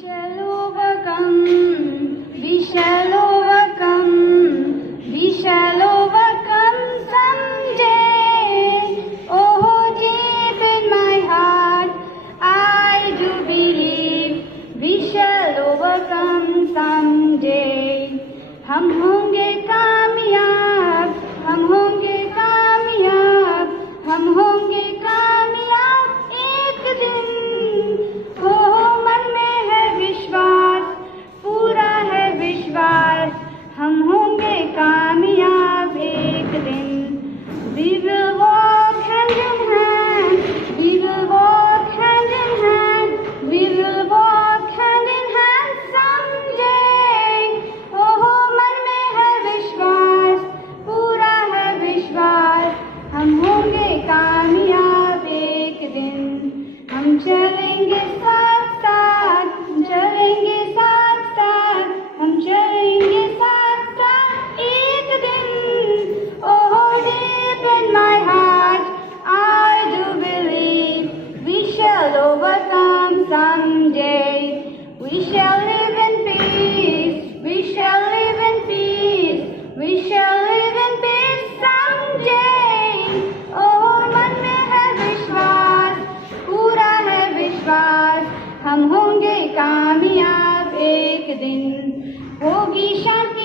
shall overcome, we shall overcome, we shall overcome someday. Oh, deep in my heart, I do believe we shall overcome someday. हम होंगे कामयाब, हम होंगे कामयाब, हम होंगे कामयाब एक दिन। हो मन में है विश्वास, पूरा है विश्वास, हम होंगे कामयाब एक दिन। We will walk hand in hand, we will walk hand in hand, we will walk hand in hand someday. Oh, मन में है विश्वास, पूरा है विश्वास, हम होंगे कामयाब एक दिन। हम चलेंगे साथ साथ, चलेंगे साथ साथ, हम चलेंगे साथ साथ एक दिन। Oh, deep in my heart, I do believe we shall overcome someday. We shall live in peace, we shall live in peace, we shall live in peace someday. Oh, मन में है विश्वास, पूरा है विश्वास, हम होंगे कामयाब एक दिन। होगी शांति